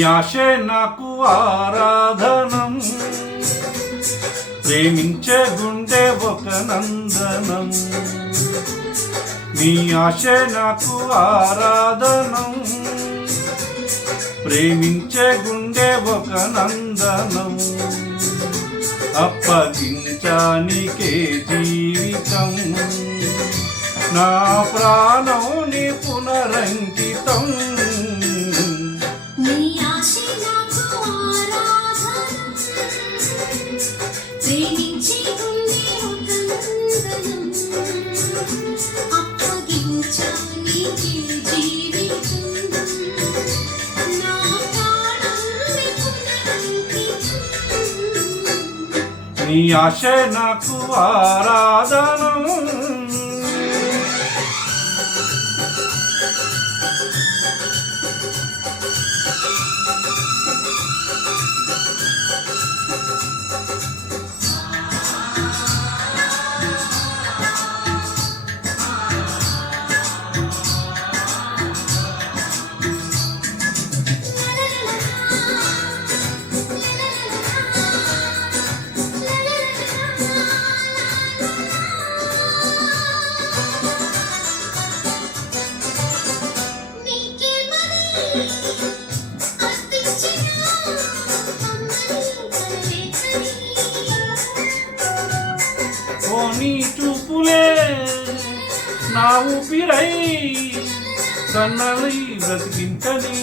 ఆశే నాకు ఆరాధనం. ప్రేమించే గుండె ఒక నందనం. నీ ఆశే నాకు ఆరాధనం. ప్రేమించే గుండె ఒక నందనం. అప్పగించానికే జీవితం. నా ప్రాణం నీ పునరంకితం. నీ ఆశ నాకు ఆరాధనం. నీ చూపులే నా ఊపిరై కన్నలై బ్రతికించని.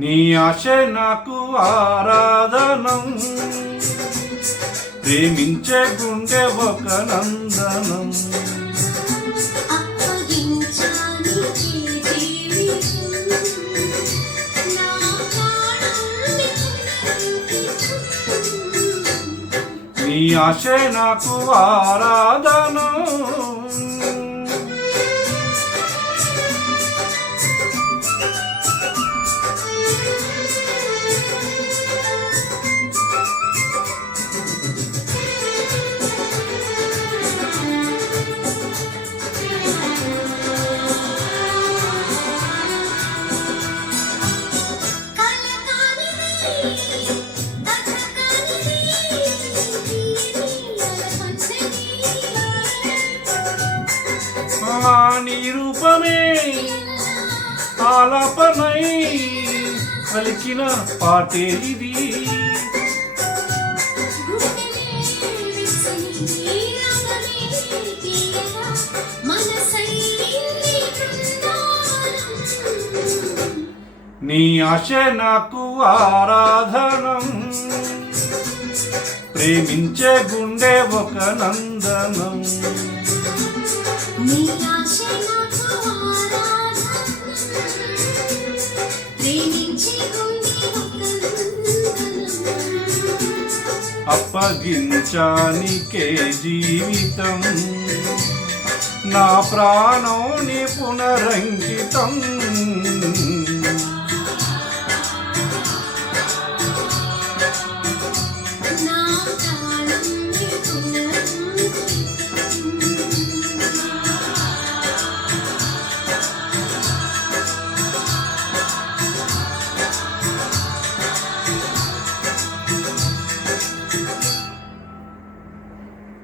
నీ ఆశ నాకు ఆరాధనం ప్రేమించే గుండె ఒక నందనం. ఆశే నాకు ఆరాధ. ఆ రూపమే. ఆలాపనై పలికిన పాటే ఇది. నీ ఆశ నాకు ఆరాధనం. ప్రేమించే గుండె ఒక నందనం. అప్పగించానికే జీవితం. నా ప్రాణోని పునరంకితం.